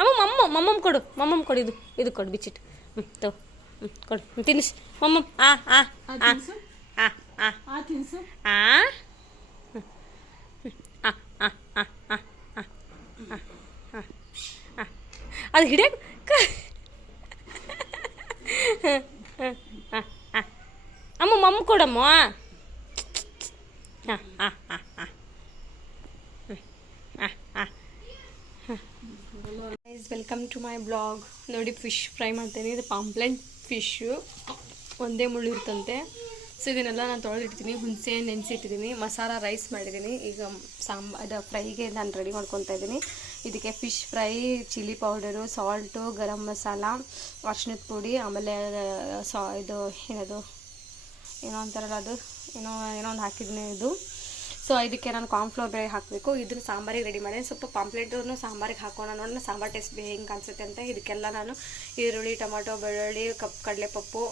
ಅಮ್ಮ ಮಮ್ಮಮ್ಮ ಕೊಡು ಇದು ಕೊಡು ಬಿಚ್ಚಿಟ್ಟು ತಗೋ ಕೊಡು ತಿನ್ನಿಸಿ ಮಮ್ಮಮ್ಮ ಅದು ಹಿಡಿಯಕ್ಕೆ ಅಮ್ಮ ಮಮ್ಮ ಕೊಡಮ್ಮ ವೆಲ್ಕಮ್ ಟು ಮೈ ಬ್ಲಾಗ್. ನೋಡಿ ಫಿಶ್ ಫ್ರೈ ಮಾಡ್ತೀನಿ. ಇದು ಪಾಂಪ್ಲೆಟ್ ಫಿಶ್ಶು, ಒಂದೇ ಮುಳ್ಳು ಇರ್ತಂತೆ. ಸೊ ಇದನ್ನೆಲ್ಲ ನಾನು ತೊಳೆದಿಟ್ಟಿದ್ದೀನಿ, ಹುಣಸೆ ನೆನೆಸಿಟ್ಟಿದ್ದೀನಿ, ಮಸಾಲ ರೈಸ್ ಮಾಡಿದ್ದೀನಿ. ಈಗ ಅದು ಫ್ರೈಗೆ ನಾನು ರೆಡಿ ಮಾಡ್ಕೊತಾ ಇದ್ದೀನಿ. ಇದಕ್ಕೆ fish fry, chilli powder, salt, garam masala, ಅರ್ಶಿಣದ ಪುಡಿ, ಆಮೇಲೆ ಇದು ಏನೋ ಅಂತಾರಲ್ಲ ಅದು ಏನೋ ಒಂದು ಹಾಕಿದ್ದೀನಿ ಇದು. ಸೊ ಇದಕ್ಕೆ ನಾನು ಕಾರ್ನ್ಫ್ಲೋರ್ ಬೇರೆ ಹಾಕಬೇಕು. ಇದನ್ನು ಸಾಂಬಾರಿಗೆ ರೆಡಿ ಮಾಡಿ ಸ್ವಲ್ಪ ಪಾಂಪ್ಲೆಟನ್ನು ಸಾಂಬಾರಿಗೆ ಹಾಕೋಣ ನೋಡೋಣ ಸಾಂಬಾರು ಟೇಸ್ಟ್ ಹೆಂಗೆ ಕಾಣಿಸುತ್ತೆ ಅಂತ. ಇದಕ್ಕೆಲ್ಲ ನಾನು ಈರುಳ್ಳಿ, ಟೊಮೊಟೊ, ಬೆಳ್ಳುಳ್ಳಿ, ಕಡಲೆಪಪ್ಪು,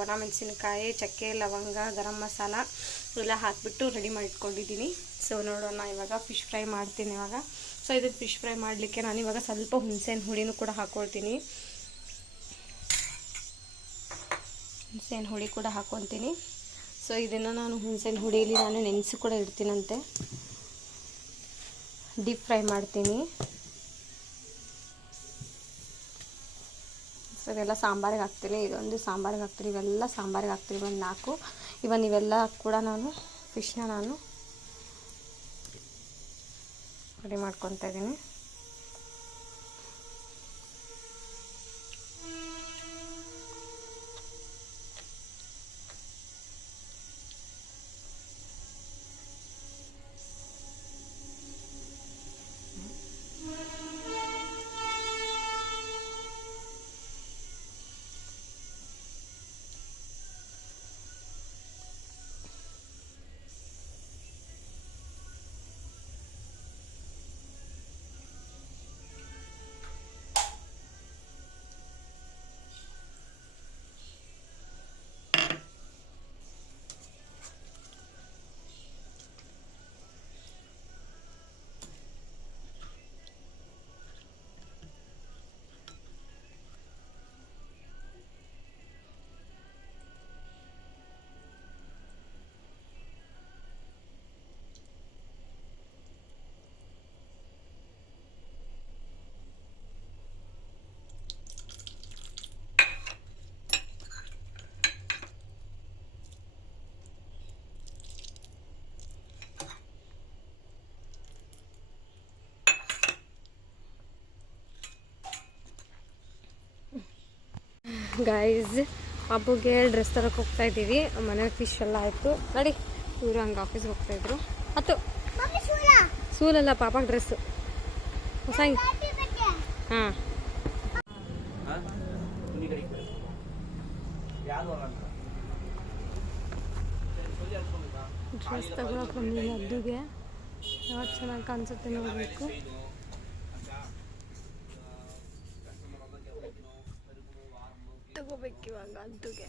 ಒಣ ಮೆಣಸಿನ್ಕಾಯಿ, ಚಕ್ಕೆ, ಲವಂಗ, ಗರಂ ಮಸಾಲ ಎಲ್ಲ ಹಾಕಿಬಿಟ್ಟು ರೆಡಿ ಮಾಡಿ ಇಟ್ಕೊಂಡಿದ್ದೀನಿ. ಸೊ ನೋಡೋಣ ಇವಾಗ ಫಿಶ್ ಫ್ರೈ ಮಾಡ್ತೀನಿ ಇವಾಗ. ಸೊ ಇದನ್ನು ಫಿಶ್ ಫ್ರೈ ಮಾಡಲಿಕ್ಕೆ ನಾನು ಇವಾಗ ಸ್ವಲ್ಪ ಹುಣಸೆಹಣ್ಣು ಹುಳಿನೂ ಕೂಡ ಹಾಕ್ಕೊಳ್ತೀನಿ. ಹುಣಸೆಹಣ್ಣು ಹುಳಿ ಕೂಡ ಹಾಕ್ಕೊತೀನಿ. ಸೊ ಇದನ್ನು ನಾನು ಹುಣಸೆಹಣ್ಣು ಹುಳಿಯಲ್ಲಿ ನಾನು ನೆನೆಸಿ ಕೂಡ ಇಡ್ತೀನಂತೆ, ಡೀಪ್ ಫ್ರೈ ಮಾಡ್ತೀನಿ. ಸೊ ಇವೆಲ್ಲ ಸಾಂಬಾರಿಗೆ ಹಾಕ್ತೀನಿ. ಇದೊಂದು ಸಾಂಬಾರಿಗೆ ಹಾಕ್ತೀನಿ, ಇವೆಲ್ಲ ಸಾಂಬಾರಿಗೆ ಹಾಕ್ತೀನಿ. ಒಂದು 4 ಇವೆಲ್ಲ ಕೂಡ ನಾನು ಫಿಶ್ನ ನಾನು ರೆಡಿ ಮಾಡ್ಕೊತಾ ಇದ್ದೀನಿ. ಗೈಸ್, ಅಬ್ಬುಗೆ ಡ್ರೆಸ್ ತರಕ್ಕೆ ಹೋಗ್ತಾ ಇದ್ದೀವಿ. ಮನೇಲಿ ಫಿಶ್ ಎಲ್ಲ ಆಯಿತು ನೋಡಿ. ಇವರು ಹಂಗೆ ಆಫೀಸ್ಗೆ ಹೋಗ್ತಾಯಿದ್ರು. ಹತ್ತು ಸೂಲಲ್ಲ ಪಾಪಗೆ ಡ್ರೆಸ್ಸು ಹೊಸ. ಹಾಂ ಡ್ರೆಸ್ ತಗೊಳಕ್ಕೆ ಬಂದಿದ್ದೀನಿ ಅದ್ದುಗೆ. ಯಾವ್ದು ಚೆನ್ನಾಗಿ ಕಾಣಿಸುತ್ತೆ ನೋಡಬೇಕು. ತಗೋಬೇಕು ಇವಾಗ ಅದ್ದುಗೆ.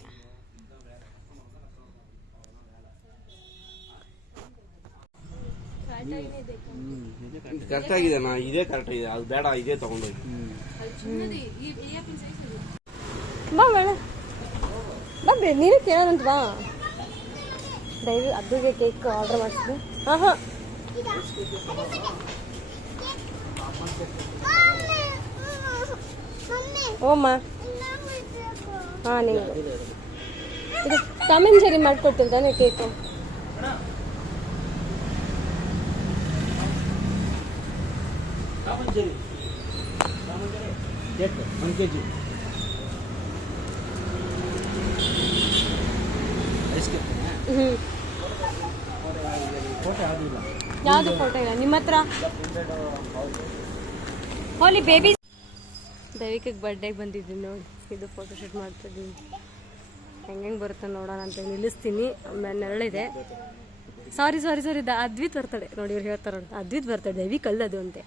ಕರೆಕ್ಟ್ ಆಗಿದೆ ನಾ, ಇದೇ ಕರೆಕ್ಟ್ ಆಗಿದೆ, ಅದು ಬೇಡ ಇದೇ ತಗೊಂಡೋಗಿ. ಬಾ ಬೇಡ ಬಾ ಬೇಡ, ನೀನು ಕೇಳೋದಂತ ಬಾ. ದಯವಿಟ್ಟು ಅದ್ದುಗೆ ಕೇಕ್ ಆರ್ಡರ್ ಮಾಡಿಸಿದ್ವಿ. ಹಾಂ ಹಾಂ ಓಮ್ಮ. ಹಾಂ ನೀವು ಇದು ಟಾಮ್ ಆ್ಯಂಡ್ ಜೆರ್ರಿ ಮಾಡಿಕೊಡ್ತೀವಿ ತಾನೇ ಕೇಕು? ಯಾವುದು ಫೋಟೋ ಇಲ್ಲ ನಿಮ್ಮ ಹತ್ರ? ಹೋಲಿ ಬೇಬಿ ದೈವಿಕಕ್ಕೆ ಬರ್ಡೇಗೆ ಬಂದಿದ್ದೀನಿ ನೋಡಿ. ಇದು ಫೋಟೋ ಶೂಟ್ ಮಾಡ್ತಿದ್ದೀನಿ. ಹೆಂಗೆ ಬರುತ್ತೆ ನೋಡೋಣ ಅಂತ ನಿಲ್ಲಿಸ್ತೀನಿ. ಆಮೇಲೆ ನೆರಳಿದೆ. ಸಾರಿ ಅದ್ವಿತ್ ಬರ್ತಡೆ ನೋಡಿ. ಇವ್ರು ಹೇಳ್ತಾರೆ ಅದ್ವಿತ್ ಬರ್ತಡೆ, ದೈವಿಕ್ ಅಲ್ಲದು ಅಂತೆ.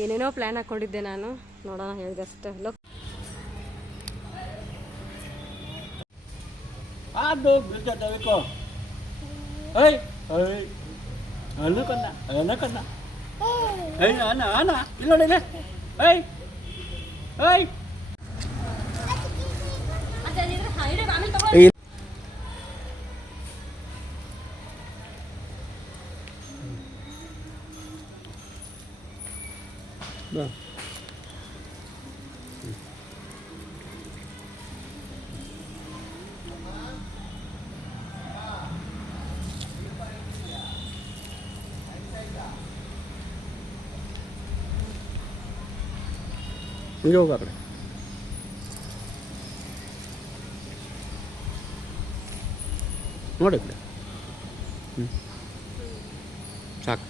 ಏನೇನೋ ಪ್ಲ್ಯಾನ್ ಹಾಕ್ಕೊಂಡಿದ್ದೆ ನಾನು, ನೋಡೋಣ ಹೇಳಿದೆ ಅಷ್ಟೇ. Hello Aduh, bisa dari kok. Hei, hei. Anak kena. Hei, anak. Ilo deh. Hei. Hei. Dah. ಹಿಂಗೆ ಹೋಗ ಕಡೆ ನೋಡಿ ಕಡೆ ಸಾಕು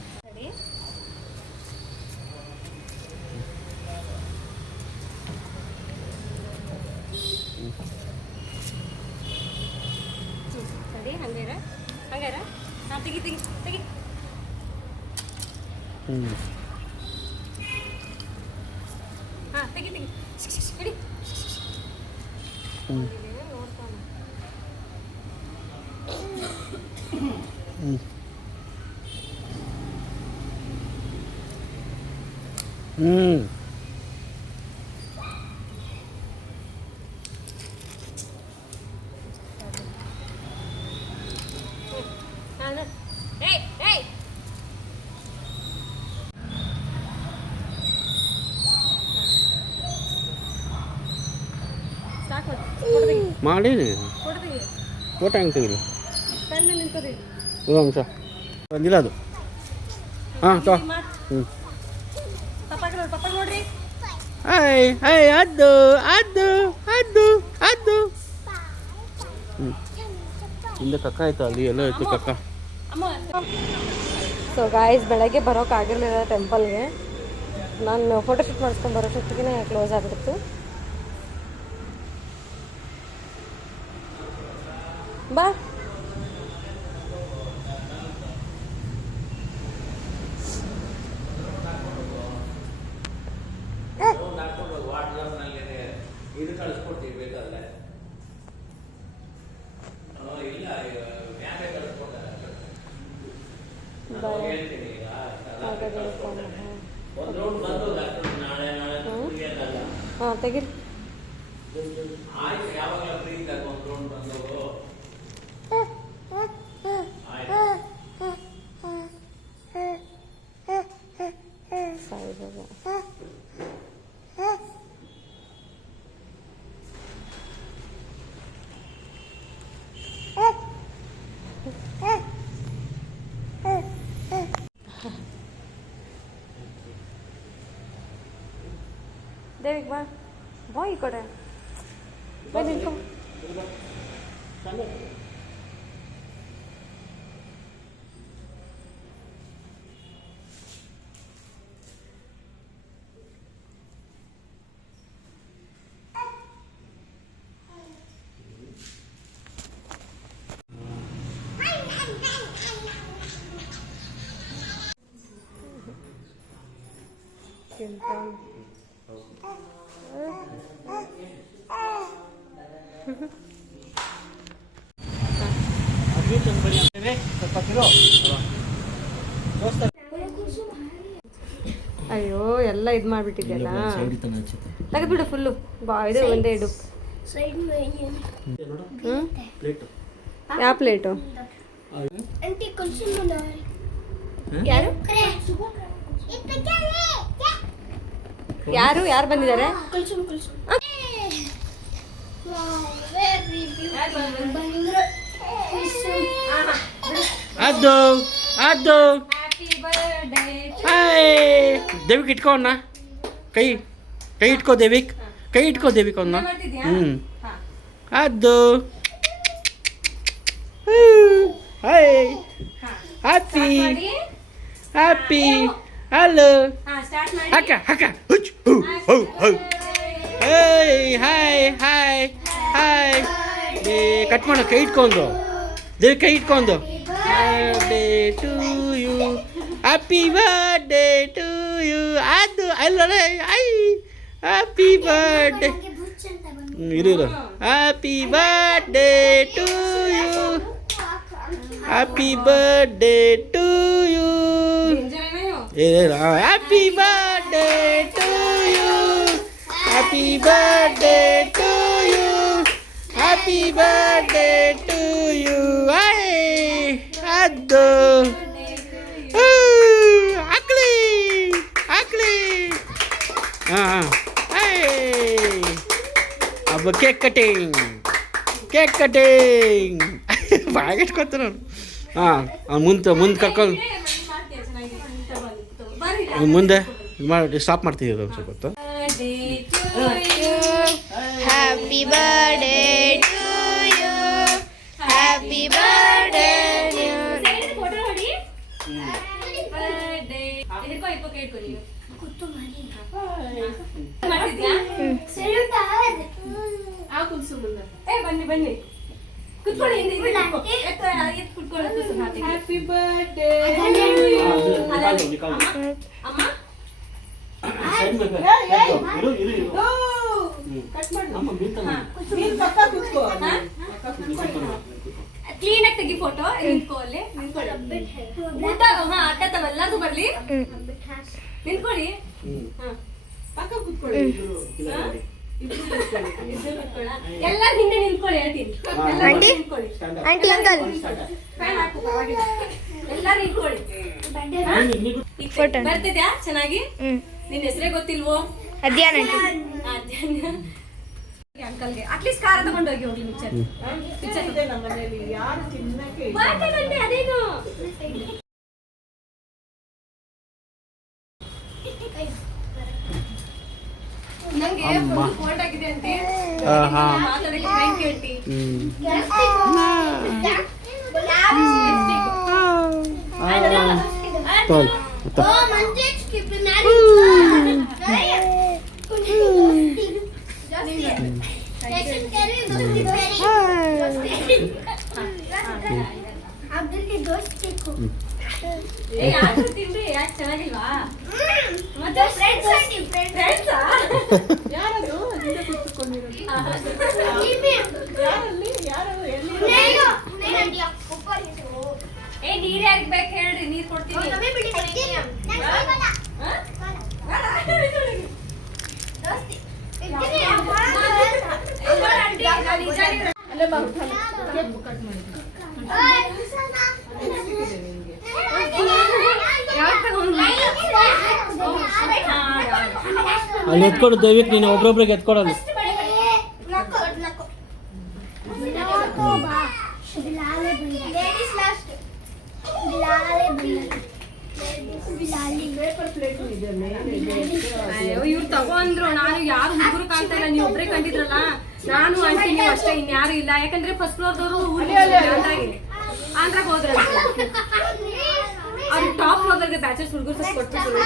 ಸರಿ ಹಂಗಾರ ಹಾಂ ತೆಗಿ ಹಾಂ ತೆಗಿ ಹಿಡಿ ನೋಡ್ತಾನೆ ಸಾಕು ಮಾಡೀನಿ ಕೊಡ್ತೀವಿ ಫೋಟೋ ಹೆಂಗೆ ತೆಗಿಲಿ ಕಣ್ಣು ನಿಂತ್ಕೋತೀವಿ ಒಂದು ನಿಮಿಷ ಬಂದಿಲ್ಲ ಅದು ಹಾಂ ತೋ ಹ್ಞೂ ಪಪ್ಪ ನೋಡ್ರಿ ಹಾಯ್ ಅದು ಹಿಂದೆ ಕಕ್ಕ ಆಯ್ತು ಅಲ್ಲಿ ಎಲ್ಲ ಆಯ್ತು ಕಕ್ಕ ಸೊ ಗಾಯ್ಸ್ ಬೆಳಗ್ಗೆ ಬರೋಕ್ಕಾಗಿರಲಿಲ್ಲ ಟೆಂಪಲ್ಗೆ ನಾನು ಫೋಟೋ ಶೂಟ್ ಮಾಡಿಸ್ಕೊಂಡು ಬರೋಷ್ಟೊತ್ತಿಗೆ ಕ್ಲೋಸ್ ಆಗಿಬಿಡ್ತು ಬಾ ಇದು ಕಳಿಸ್ಕೊಡ್ತೀವಿ ಬೇಕಾದ್ರೆ ಹಾಂ ತೆಗಿರಿ ಯಾವಾಗಲೂ ಫ್ರೀ ಇದ್ದಾಗ ಒಂದು ರೌಂಡ್ ಬಂದು ಸಾಯಿಬಾಬಾ ದೇವಿಗೆ ಬಾ ಈ ಕಡೆ ಬಾ ನಿಂತ್ಕೊ ಅಯ್ಯೋ ಎಲ್ಲ ಇದು ಮಾಡಿಬಿಟ್ಟಿದ್ಯಲ್ಲ ತೆಗೆದ್ಬಿಡು ಫುಲ್ಲು ಇದು ಒಂದೇ ಇಡು ಯಾವ ಪ್ಲೇಟು ಯಾರು ಯಾರು ಬಂದಿದ್ದಾರೆ ಅದು ಅದು ಹಾಯ್ ದೇವಿಕ್ ಇಟ್ಕೋ ಅಣ್ಣ ಕೈ ಇಟ್ಕೋ ದೇವಿಕ್ ಅವನ್ನ ಅದು ಹಾಯ್ ಹ್ಯಾಪಿ ಹಲೋ ಹಕ್ಕ ಹಾಯ್ ಕಟ್ ಮಾಡು ಕೈ ಇಟ್ಕೊಂಡು ದೇವಿ ಕೈ ಇಟ್ಕೊಂಡು birthday to you happy birthday to you ಅದು ಅಲ್ಲ I Happy birthday. Happy birthday to happy birthday to you. Happy birthday to you. Happy birthday to you. Happy birthday to you. ಅದು ಹಾಕ್ಲಿ ಹಾಕ್ಲಿ. ಹಾಂ ಹಬ್ಬ ಕೇಕ್ ಕಟಿಂಗ್ ಬಾಗಿಟ್ಕೊತ ನಾನು. ಹಾಂ ಮುಂದೆ ಕರ್ಕೊಂಡು ಮುಂದೆ ಇದು ಮಾಡಿ ಸ್ಟಾಪ್ ಮಾಡ್ತಿದ್ದೀವಿ ಒಂದು ಸ್ವಲ್ಪ ಹೊತ್ತು. Happy birthday to you. Happy birthday to you. ಬನ್ನಿ ಕುತ್ಕೊಳ್ಳಿ. ಹ್ಯಾಪಿ ಬರ್ಡೇ ಅಮ್ಮ. ಕ್ಲೀನ್ ಆಗಿ ತೆಗಿ ಫೋಟೋ. ನಿಂತ್ಕೊಳ್ಳಿ ಊಟ ಅಟ್ಟತ್ತವೆಲ್ಲದು ಬರ್ಲಿ. ನಿಂತ್ಕೊಳ್ಳಿ. ಎಲ್ಲ ಹಿಂದೆ ನಿಂತ್ಕೊಳ್ಳಿ ಹೇಳ್ತೀನಿ. ಆಂಟಿ ಅಂಕಲ್ ಎಲ್ಲ ನಿಂತ್ಕೊಳ್ಳಿ. ಬರ್ತಿದ್ಯಾ ಚೆನ್ನಾಗಿ? ನಿನ್ ಹೆಸರೇ ಗೊತ್ತಿಲ್ವೋ? ಅದ್ಯಾನ ಅಂಕಲ್ಗೆ ಅಟ್ಲೀಸ್ಟ್ ಖಾರ ತಗೊಂಡೋಗಿ ಹೋಗಿ ಮಿಕ್ಚರ್. ಅದೇನು ನಂಗೆ ಕೋಲ್ಡ್ ಆಗಿದೆ ಅಂತ ಮಾತಾಡಕ್ಕೆ ಥ್ಯಾಂಕ್ ಹೇಳ್ತಿ. ಯಾರು ತಿಂದ್ರಿ? ಯಾಕೆ ಚೆನ್ನಾಗಿಲ್ವಾ? ಮತ್ತೆ ಫ್ರೆಂಡ್ಸಾ? ಯಾರದು ಹಿಂದೆ ಕೂತ್ಕೊಂಡಿರೋದು? ನೀರ್ ಯಾರಿಗೆ ಬೇಕು ಹೇಳ್ರಿ, ನೀರ್ ಕೊಡ್ತೀನಿ. ಅಲ್ಲಿ ಎತ್ಕೊಡು ದಯವಿಟ್ಟು, ನೀನು ಒಬ್ರೊಬ್ರಿಗೆ ಎತ್ಕೊಡೋದು. ಇವ್ರು ತಗೊಂಡ್ರು. ನಾನು ಯಾರು ಹುಡುಗರು ಕಾಣ್ತಾ ಇಲ್ಲ, ನೀವು ಒಬ್ರೇ ಕಂಡಿದ್ರಲ್ಲ. ನಾನು ಆಂಟಿ ನೀವು ಅಷ್ಟೇ, ಇನ್ಯಾರು ಇಲ್ಲ. ಯಾಕಂದ್ರೆ ಫಸ್ಟ್ ಫ್ಲೋರ್ದವರು ಆಂಧ್ರಾಗ ಹೋದ್ರ. ಅವ್ರು ಟಾಪ್ ಫ್ಲೋರ್ಗೆ ಬ್ಯಾಚಸ್ ಹುಡುಗರು ಕೊಟ್ಟು ಅಂದ್ರೆ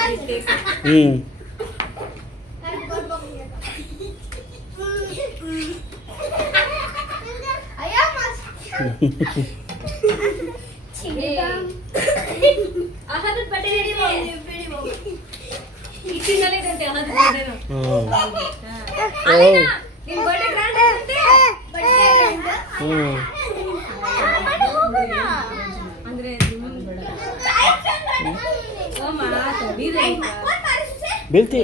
ಬೀಳ್ತಿ.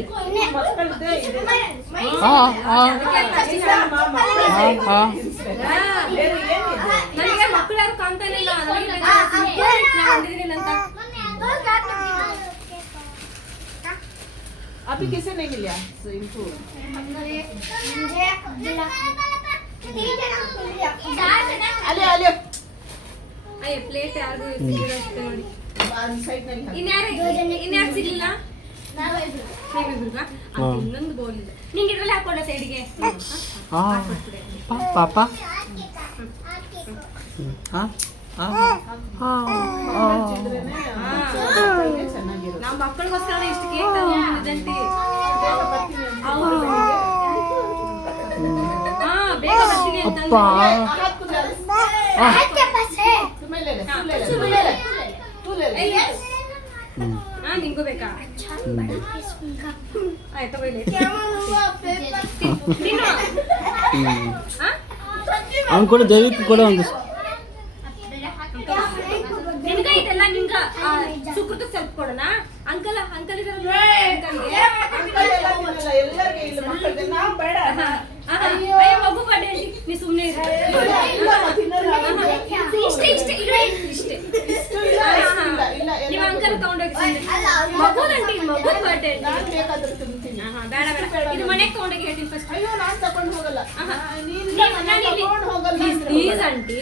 ನನಗೆ ಮಕ್ಕಳು ಯಾರು ಕಾಣ್ತಾ ಇಲ್ಲ ಅಂತ. अभी कैसे नहीं मिला इनको? अले अले ಅಯ್ಯ ಪ್ಲೇಟ್ ಯಾರಿಗೂ ಸಿಗತ್ತೆ ನೋಡಿ. ಇನ್ಯಾರು ಸಿಗ್ಲಿಲ್ಲ? ಇನ್ನೊಂದು ಬೌಲ್ ಇದೆ. ನಿಂಗೆ ಇದ್ರಲ್ಲಿ ಹಾಕೊಡ ಸೈಡ್ಗೆ. ಪಾಪ ನಾವು ಮಕ್ಕಳಿಗೋಸ್ಕರ ಇಷ್ಟು ಕೇಕ್ ತಗೊಂಡಿದ್ದಂತೆ. ಅವರು ಬೇಗ ಬರ್ತೀನಿ ಅಂತಂದ್ರೆ ನಿಂಗೂ ಬೇಕಾ? ಆಯ್ತು ಅವ್ನು ಕೂಡ ದಯವಿಟ್ಟು ಕೂಡ ಒಂದು ಅಂಕಲ್ ಅಂಕಲ್ ಎಲ್ಲರಿಗೆ ಇಲ್ಲ ಮಕ್ಕಳಿಗೆ ನಾವು ಬೇಡ ಮಗು ಬರ್ಡೇ ನೀ ಸುಮ್ಮನೆ ನೀವು ಅಂಕಲ್ ತಗೊಂಡೋಗಿ ಮಗು ಮಗು ಬರ್ಡೇ ನಾನು ಬೇಕಾದ್ರೆ ತಿಂತೀನಿ. ಬೇಡ ಬೇಡ ಇದು ಮನೆಗೆ ತಗೊಂಡೋಗಿ ಹೇಳ್ತೀನಿ ಫಸ್ಟ್. ಅಯ್ಯೋ ನಾನ್ ತಗೊಂಡು ಹೋಗಲ್ಲ. ನೀನು ತಗೊಂಡು ಹೋಗಲ್ಲ ಅಂದ್ರೆ ಪ್ಲೀಸ್ ಆಂಟಿ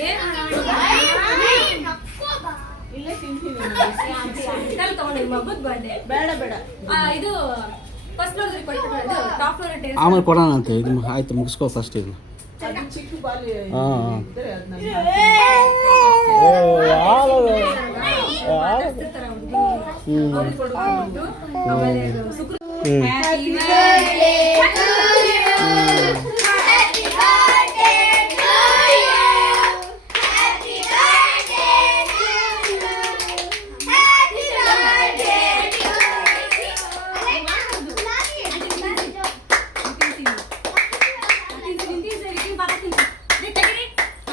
ಇಲ್ಲೇ ತಿಂತೀನಿ. ಅಂಕಲ್ ತಗೊಂಡೋಗಿ ಮಗುದ್ ಬರ್ಡೇ ಬೇಡ ಬೇಡ ಇದು ಫಸ್ಟ್ ಫ್ಲೋರ್ ಕೊಟ್ಟು ಟಾಪ್ ಫ್ಲೋರ್ ಟೇಸ್ಟ್ ಆಮೇಲೆ ಕೊಡೋಣ ಅಂತ ಇದು ಆಯ್ತು ಮುಗಿಸ್ಕೋ ಫಸ್ಟ್ ಇದು ಅದು ಚಿಕ್ಕ ಬಾಲಿ ಹಾಂ ಇದ್ರೆ ಅದನ್ನ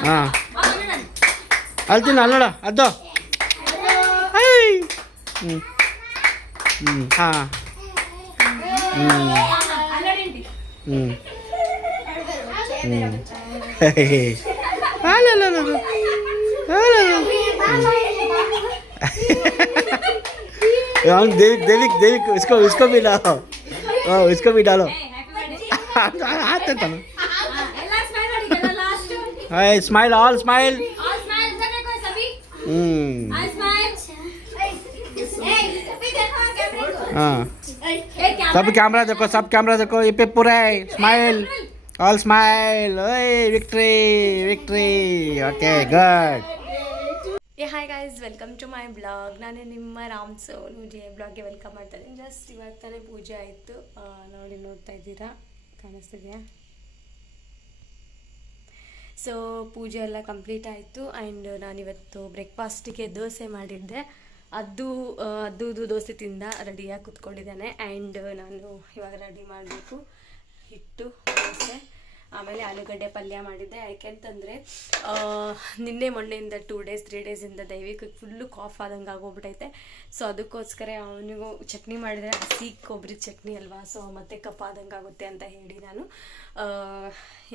ಹಾಂ ಅಲ್ತೀನಿ ಅಲ್ಲೋಡ ಅದು ಹ್ಞೂ ಹ್ಞೂ ಹಾಂ ಹ್ಞೂ ಹ್ಞೂ देविक इसको भी डालो इसको भी डालो आते तनु स्माइल ऑल स्माइल हाँ सब कैमरा देखो ये पे पूरा है smile all smile victory victory okay good hi guys welcome to my blog. ನಾನು ನಿಮ್ಮ ರಾಮ್ ಸೋನುಜಿ ಬ್ಲಾಗ್ಗೆ ವೆಲ್ಕಮ್ ಮಾಡ್ತಾನೆ. ಜಸ್ಟ್ ಇವಾಗ ತಾನೇ ಪೂಜೆ ಆಯಿತು ನೋಡಿ ನೋಡ್ತಾ ಇದ್ದೀರಾ ಕಾಣಿಸ್ತಿದೆಯಾ. ಸೊ ಪೂಜೆ ಎಲ್ಲ ಕಂಪ್ಲೀಟ್ ಆಯಿತು ಆ್ಯಂಡ್ ನಾನಿವತ್ತು ಬ್ರೇಕ್ಫಾಸ್ಟಿಗೆ ದೋಸೆ ಮಾಡಿದ್ದೆ. ಅದು ದೋಸೆ ತಿಂದ ರೆಡಿಯಾಗಿ ಕೂತ್ಕೊಂಡಿದ್ದಾನೆ. ಆ್ಯಂಡ್ ನಾನು ಇವಾಗ ರೆಡಿ ಮಾಡಬೇಕು ಹಿಟ್ಟು ದೋಸೆ. ಆಮೇಲೆ ಆಲೂಗಡ್ಡೆ ಪಲ್ಯ ಮಾಡಿದ್ದೆ. ಯಾಕೆಂತಂದರೆ ನಿನ್ನೆ ಮೊನ್ನೆಯಿಂದ 2 ಡೇಸ್ 3 ಡೇಸಿಂದ ದೈವಿಕ ಫುಲ್ಲು ಕಾಫ್ ಆದಂಗೆ ಆಗೋಗ್ಬಿಟ್ಟೈತೆ. ಸೊ ಅದಕ್ಕೋಸ್ಕರ ಅವನಿಗೂ ಚಟ್ನಿ ಮಾಡಿದರೆ ಹಸಿ ಕೊಬ್ಬರಿ ಚಟ್ನಿ ಅಲ್ವಾ, ಸೊ ಮತ್ತೆ ಕಪ್ಪಾದಂಗೆ ಆಗುತ್ತೆ ಅಂತ ಹೇಳಿ ನಾನು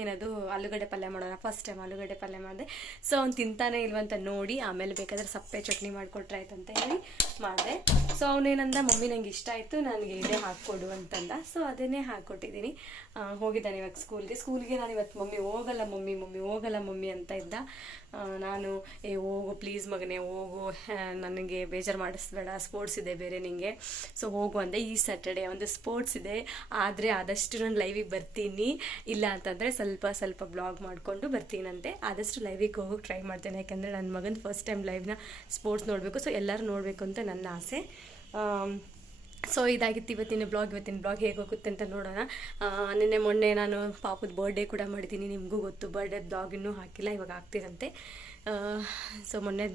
ಏನದು ಆಲೂಗಡ್ಡೆ ಪಲ್ಯ ಮಾಡೋಣ. ಫಸ್ಟ್ ಟೈಮ್ ಆಲೂಗಡ್ಡೆ ಪಲ್ಯ ಮಾಡಿದೆ. ಸೊ ಅವ್ನು ತಿಂತಾನೆ ಇಲ್ವಂತ ನೋಡಿ ಆಮೇಲೆ ಬೇಕಾದ್ರೆ ಸಪ್ಪೆ ಚಟ್ನಿ ಮಾಡಿಕೊಟ್ರೆ ಆಯ್ತು ಅಂತ ಹೇಳಿ ಮಾಡಿದೆ. ಸೊ ಅವನೇನಂದ ಮಮ್ಮಿ ನಂಗೆ ಇಷ್ಟ ಆಯಿತು ನನಗೆ ಇದೇ ಹಾಕ್ಕೊಡು ಅಂತಂದ. ಸೊ ಅದನ್ನೇ ಹಾಕ್ಕೊಟ್ಟಿದ್ದೀನಿ. ಹೋಗಿದ್ದಾನೆ ಇವಾಗ ಸ್ಕೂಲ್ಗೆ ನಾನು ಇವತ್ತು ಮಮ್ಮಿ ಹೋಗಲ್ಲ ಮಮ್ಮಿ ಅಂತ ಇದ್ದ. ನಾನು ಹೋಗು ಪ್ಲೀಸ್ ಮಗನೇ ಹೋಗು, ನನಗೆ ಬೇಜಾರು ಮಾಡಿಸ್ಬೇಡ, ಸ್ಪೋರ್ಟ್ಸ್ ಇದೆ ಬೇರೆ ನಿಂಗೆ, ಸೊ ಹೋಗು ಅಂದೆ. ಈ ಸ್ಯಾಟರ್ಡೆ ಒಂದು ಸ್ಪೋರ್ಟ್ಸ್ ಇದೆ, ಆದರೆ ಆದಷ್ಟು ನಾನು ಲೈವಿಗೆ ಬರ್ತೀನಿ, ಇಲ್ಲ ಅಂತಂದರೆ ಸ್ವಲ್ಪ ಬ್ಲಾಗ್ ಮಾಡಿಕೊಂಡು ಬರ್ತೀನಂತೆ. ಆದಷ್ಟು ಲೈವಿಗೆ ಹೋಗೋಕೆ ಟ್ರೈ ಮಾಡ್ತೇನೆ. ಯಾಕೆಂದರೆ ನನ್ನ ಮಗನ ಫಸ್ಟ್ ಟೈಮ್ ಲೈವ್ನ ಸ್ಪೋರ್ಟ್ಸ್ ನೋಡಬೇಕು, ಸೊ ಎಲ್ಲರೂ ನೋಡಬೇಕು ಅಂತ ನನ್ನ ಆಸೆ. ಸೊ ಇದಾಗಿತ್ತು ಇವತ್ತಿನ ಬ್ಲಾಗ್ ಹೇಗೆ ಹೋಗುತ್ತೆ ಅಂತ ನೋಡೋಣ. ನಿನ್ನೆ ಮೊನ್ನೆ ನಾನು ಪಾಪದ ಬರ್ಡೇ ಕೂಡ ಮಾಡಿದ್ದೀನಿ, ನಿಮಗೂ ಗೊತ್ತು. ಬರ್ಡೇ ಬ್ಲಾಗ್ ಇನ್ನೂ ಹಾಕಿಲ್ಲ, ಇವಾಗ ಆಗ್ತಿರಂತೆ. ಸೊ ಮೊನ್ನೆ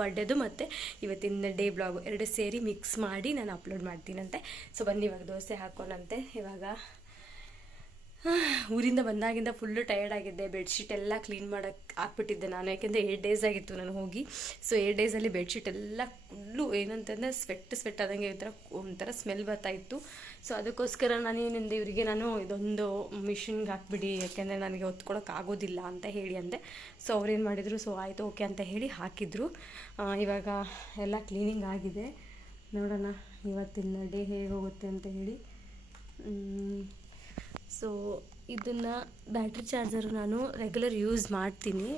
ಬರ್ಡೇದು ಮತ್ತು ಇವತ್ತಿನ ಡೇ ಬ್ಲಾಗು 2 ಸೇರಿ ಮಿಕ್ಸ್ ಮಾಡಿ ನಾನು ಅಪ್ಲೋಡ್ ಮಾಡ್ತೀನಂತೆ. ಸೊ ಬನ್ನಿ ಇವಾಗ ದೋಸೆ ಹಾಕೋಣಂತೆ. ಇವಾಗ ಊರಿಂದ ಬಂದಾಗಿಂದ ಫುಲ್ಲು ಟಯರ್ಡ್ ಆಗಿದ್ದೆ. ಬೆಡ್ಶೀಟ್ ಎಲ್ಲ ಕ್ಲೀನ್ ಮಾಡೋಕ್ಕೆ ಹಾಕ್ಬಿಟ್ಟಿದ್ದೆ ನಾನು, ಯಾಕೆಂದರೆ 8 ಡೇಸ್ ಆಗಿತ್ತು ನಾನು ಹೋಗಿ. ಸೊ 8 ಡೇಸಲ್ಲಿ ಬೆಡ್ಶೀಟ್ ಎಲ್ಲ ಫುಲ್ಲು ಏನಂತಂದರೆ ಸ್ವೆಟ್ ಆದಂಗೆ ಒಂಥರ ಸ್ಮೆಲ್ ಬರ್ತಾಯಿತ್ತು. ಸೊ ಅದಕ್ಕೋಸ್ಕರ ನಾನೇನಿಂದ ಇವರಿಗೆ ನಾನು ಇದೊಂದು ಮಿಷಿನ್ಗೆ ಹಾಕ್ಬಿಡಿ, ಯಾಕೆಂದರೆ ನನಗೆ ಹೊತ್ಕೊಳಕ್ಕೆ ಆಗೋದಿಲ್ಲ ಅಂತ ಹೇಳಿ ಅಂದೆ. ಸೊ ಅವ್ರೇನು ಮಾಡಿದರು, ಸೊ ಆಯಿತು ಓಕೆ ಅಂತ ಹೇಳಿ ಹಾಕಿದರು. ಇವಾಗ ಎಲ್ಲ ಕ್ಲೀನಿಂಗ್ ಆಗಿದೆ. ನೋಡೋಣ ಇವತ್ತಿನ ಡೇ ಹೇಗೆ ಹೋಗುತ್ತೆ ಅಂತ ಹೇಳಿ. ಸೊ ಇದನ್ನು ಬ್ಯಾಟ್ರಿ ಚಾರ್ಜರು ನಾನು ರೆಗ್ಯುಲರ್ ಯೂಸ್ ಮಾಡ್ತೀನಿ.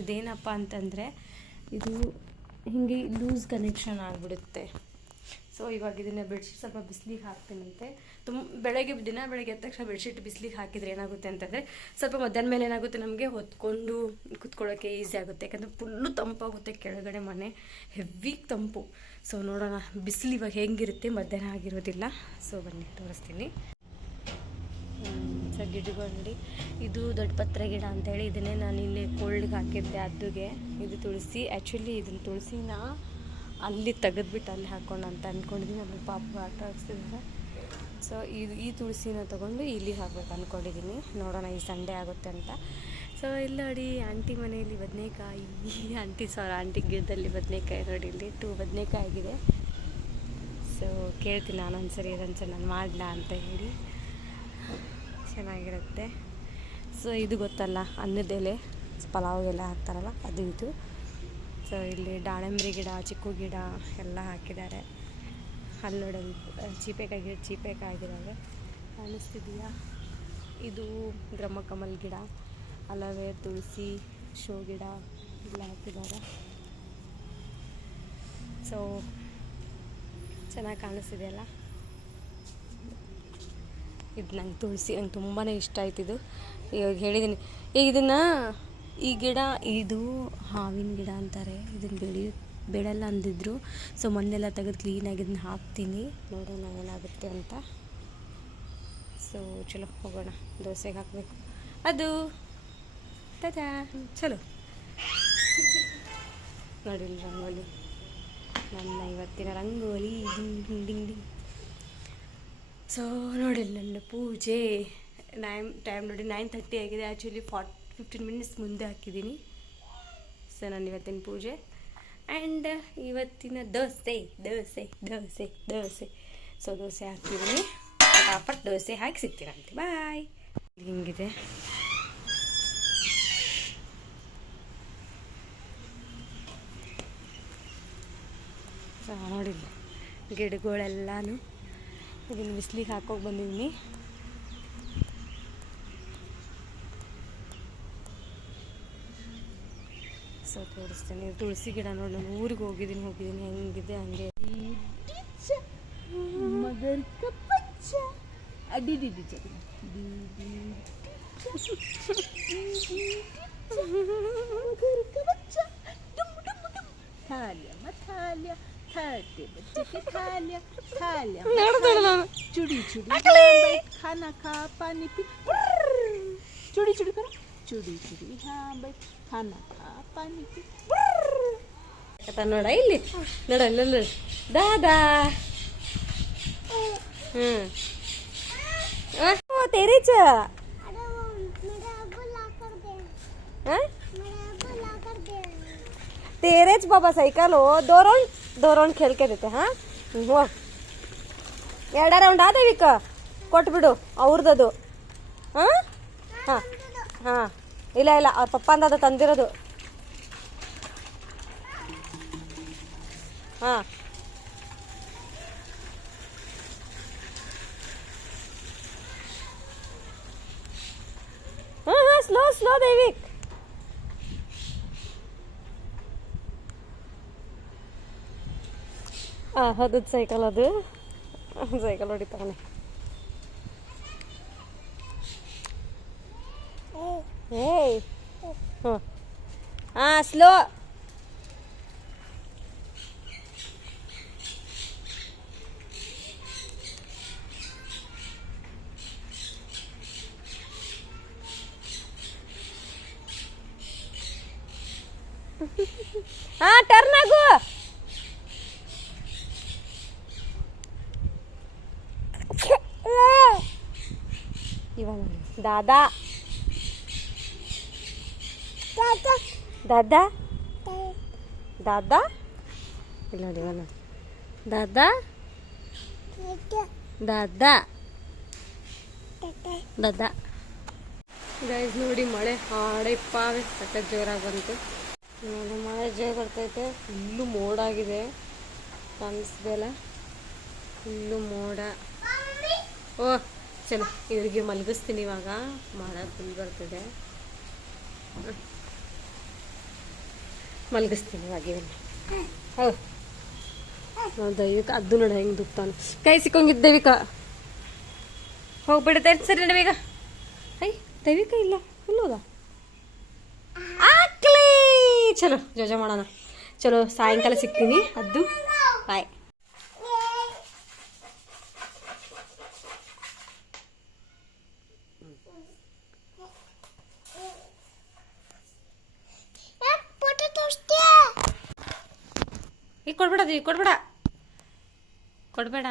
ಇದೇನಪ್ಪ ಅಂತಂದರೆ ಇದು ಹೀಗೆ ಲೂಸ್ ಕನೆಕ್ಷನ್ ಆಗಿಬಿಡುತ್ತೆ. ಸೊ ಇವಾಗ ಇದನ್ನು ಬೆಡ್ಶೀಟ್ ಸ್ವಲ್ಪ ಬಿಸಿಲಿಗೆ ಹಾಕ್ತೀನಂತೆ. ಬೆಳಗ್ಗೆ ಎದ್ದ ತಕ್ಷಣ ಬೆಡ್ಶೀಟ್ ಬಿಸಿಲಿಗೆ ಹಾಕಿದರೆ ಏನಾಗುತ್ತೆ ಅಂತಂದರೆ ಸ್ವಲ್ಪ ಮಧ್ಯಾಹ್ನ ಮೇಲೆ ಏನಾಗುತ್ತೆ, ನಮಗೆ ಹೊತ್ಕೊಂಡು ಕುತ್ಕೊಳ್ಳೋಕ್ಕೆ ಈಸಿ ಆಗುತ್ತೆ. ಯಾಕಂದರೆ ಫುಲ್ಲು ತಂಪಾಗುತ್ತೆ ಕೆಳಗಡೆ, ಮನೆ ಹೆವಿ ತಂಪು. ಸೊ ನೋಡೋಣ ಬಿಸಿಲು ಇವಾಗ ಹೆಂಗಿರುತ್ತೆ, ಮಧ್ಯಾಹ್ನ ಆಗಿರೋದಿಲ್ಲ. ಸೊ ಬನ್ನಿ ತೋರಿಸ್ತೀನಿ. ಸೊ ಗಿಡಗಳು ನೋಡಿ, ಇದು ದೊಡ್ಡ ಪತ್ರೆ ಗಿಡ ಅಂತೇಳಿ ಇದನ್ನೇ ನಾನು ಇಲ್ಲಿ ಕೋಲ್ಡ್ಗೆ ಹಾಕಿದ್ದೆ. ಅದುಗೆ ಇದು ತುಳಸಿ. ಆ್ಯಕ್ಚುಲಿ ಇದನ್ನು ತುಳಸಿನ ಅಲ್ಲಿ ತೆಗೆದ್ಬಿಟ್ಟು ಅಲ್ಲಿ ಹಾಕೋಣ ಅಂತ ಅಂದ್ಕೊಂಡಿದ್ದೀನಿ. ಅಲ್ಲಿ ಪಾಪ ಆಟ ಆಡಿಸ್ತಿದ್ದಾರೆ. ಸೊ ಈ ತುಳಸಿನ ತೊಗೊಂಡು ಇಲ್ಲಿ ಹಾಕ್ಬೇಕು ಅಂದ್ಕೊಂಡಿದ್ದೀನಿ. ನೋಡೋಣ ಈ ಸಂಡೇ ಆಗುತ್ತೆ ಅಂತ. ಸೊ ಇಲ್ಲಿ ನೋಡಿ ಆಂಟಿ ಮನೆಯಲ್ಲಿ ಬದನೆಕಾಯಿ, ಆಂಟಿ ಗಿಡದಲ್ಲಿ ಬದನೆಕಾಯಿ ನೋಡಿ, ಇಲ್ಲಿ 2 ಬದನೆಕಾಯಿ ಆಗಿದೆ. ಸೊ ಕೇಳ್ತೀನಿ ನಾನು ಒಂದ್ಸರಿ ಇದೊಂದ್ಸರಿ ನಾನು ಮಾಡಲ ಅಂತ ಹೇಳಿ, ಚೆನ್ನಾಗಿರುತ್ತೆ. ಸೊ ಇದು ಗೊತ್ತಲ್ಲ ಅನ್ನದ ಎಲೆ, ಪಲಾವ್ಗೆಲ್ಲ ಹಾಕ್ತಾರಲ್ಲ ಅದು ಇದು. ಸೊ ಇಲ್ಲಿ ದಾಳಿಂಬ್ರಿ ಗಿಡ, ಚಿಕ್ಕು ಗಿಡ ಎಲ್ಲ ಹಾಕಿದ್ದಾರೆ. ಅಲ್ಲಿ ನೋಡೋದು ಚೀಪೆಕಾಯಿ ಗಿಡ ಕಾಣಿಸ್ತಿದೆಯಾ? ಇದು ಬ್ರಹ್ಮಕಮಲ್ ಗಿಡ, ಅಲವೆ, ತುಳಸಿ, ಶೋ ಗಿಡ ಎಲ್ಲ ಹಾಕಿದ್ದಾರೆ. ಸೊ ಚೆನ್ನಾಗಿ ಕಾಣಿಸ್ತಿದೆಯಲ್ಲ. ಇದು ನಂಗೆ ತುಳಸಿ ನಂಗೆ ತುಂಬಾ ಇಷ್ಟ ಆಯ್ತು. ಇದು ಇವಾಗ ಹೇಳಿದ್ದೀನಿ. ಈಗ ಇದನ್ನು ಈ ಗಿಡ ಇದು ಹಾವಿನ ಗಿಡ ಅಂತಾರೆ, ಇದನ್ನು ಬೆಳೆಲ್ಲ ಅಂದಿದ್ರು. ಸೊ ಮಣ್ಣೆಲ್ಲ ತೆಗೆದು ಕ್ಲೀನಾಗಿ ಇದನ್ನ ಹಾಕ್ತೀನಿ, ನೋಡೋಣ ಏನಾಗುತ್ತೆ ಅಂತ. ಸೊ ಚಲೋ ಹೋಗೋಣ, ದೋಸೆಗೆ ಹಾಕಬೇಕು ಅದು. ತಾಜಾ ಚಲೋ ನೋಡಿ ರಂಗೋಲಿ, ನನ್ನ ಇವತ್ತಿನ rangoli ding ding ding ding. So ನೋಡಿ ನನ್ನ ಪೂಜೆ ಟೈಮ್ ನೋಡಿ 9:30 ಆಗಿದೆ. ಆ್ಯಕ್ಚುಲಿ 15 ಮಿನಿಟ್ಸ್ ಮುಂದೆ ಹಾಕಿದ್ದೀನಿ. ಸೊ ನಾನು ಇವತ್ತಿನ ಪೂಜೆ ಆ್ಯಂಡ್ ಇವತ್ತಿನ ದೋಸೆ ದೋಸೆ ದೋಸೆ ದೋಸೆ ಸೊ ದೋಸೆ ಹಾಕ್ತಿದ್ದೀನಿ. ಫಟಾಫಟ್ ದೋಸೆ ಹಾಕಿ ಸಿಗ್ತೀರಂತೆ. ಬಾಯ್. ಹಿಂಗಿದೆ ಸೊ ನೋಡಿಲ್ಲ ಗಿಡಗಳೆಲ್ಲನೂ ಇದನ್ನು ಬಿಸಿಲಿಗೆ ಹಾಕೋಗಿ ಬಂದಿದ್ದೀನಿ. ಸೊ ತೋರಿಸ್ತೀನಿ. ತುಳಸಿ ಗಿಡ ನೋಡಿ, ನಾನು ಊರಿಗೆ ಹೋಗಿದ್ದೀನಿ ಹೆಂಗಿದೆ ಹಂಗೆ. चुड़ी चुड़ी खाना खा पानी पी चुड़ी चुड़ी करो चुड़ी चुड़ी हाँ भाई खाना खा पानी पी ನೋಡ ಇಲ್ಲಿ ನೋಡ ಇಲ್ಲ ದಾದಾ तेरे च तेरे च बाबा साइकिल हो. 2 ರೌಂಡ್ खेल के देते. हाँ हो 2 ರೌಂಡ್ ಆದೇವಿಕ ಕೊಟ್ಬಿಡು ಅವ್ರದ್ದು. ಹಾಂ ಹಾಂ ಹಾಂ ಇಲ್ಲ ಅವ್ರ ಪಪ್ಪ ಅಂದ ತಂದಿರೋದು. ಹಾಂ ಹಾಂ ಸ್ಲೋ ದೈವಿಕ್. ಅದು ಸೈಕಲ್, ಅದು ಸೈಕಲ್ ಹೊಡಿತಾನೆ. ಏಯ್ ಹಾಂ ಸ್ಲೋ. ಹಾಂ ಟರ್ನ್ ಆಗು. ಇವಾಗ ದಾದಾ ದಾದಾ ದಾದಾ ಇಲ್ಲ ನೋಡಿ ಇವನು ದಾದಾ ದಾದಾ ದಾದಾ. ಗೈಸ್ ನೋಡಿ ಮಳೆ ಹಾಡೆಪ್ಪಾವೆ ಸಖತ್ ಜೋರಾಗಿ ಬಂತು. ನೋಡಿ ಮಳೆ ಜೋರು ಬರ್ತೈತೆ. ಫುಲ್ಲು ಮೋಡಾಗಿದೆ, ಕಾಣಿಸ್ದೆಲ್ಲ ಫುಲ್ಲು ಮೋಡ. ಓ ಚಲೋ ಇವ್ರಿಗೆ ಮಲಗಿಸ್ತೀನಿ ಇವಾಗ, ಮಳೆ ಫುಲ್ ಬರ್ತಿದೆ. ಮಲಗಿಸ್ತೀನಿ ಇವಾಗ ಇವನ್ನ. ಹೌದು ನಾವು ದೈವಿಕ ಅದು ನೋಡ ಹೆಂಗೆ ದುಪ್ತಾನೆ, ಕೈ ಸಿಕ್ಕೊಂಗಿದ್ದ ಹೋಗ್ಬಿಡುತ್ತೆ. ಸರಿ ನಡಿ ಬೇಗ. ಐ ದೈವಿಕ ಇಲ್ಲ ಫುಲ್ಲೋದ ಆಕ್ಲಿ. ಚಲೋ ಜೋಜ ಮಾಡೋಣ. ಚಲೋ ಸಾಯಂಕಾಲ ಸಿಗ್ತೀನಿ. ಅದು ಬಾಯ್. ಈಗ ಕೊಡ್ಬೇಡ ಕೊಡ್ಬೇಡ ಕೊಡ್ಬೇಡ.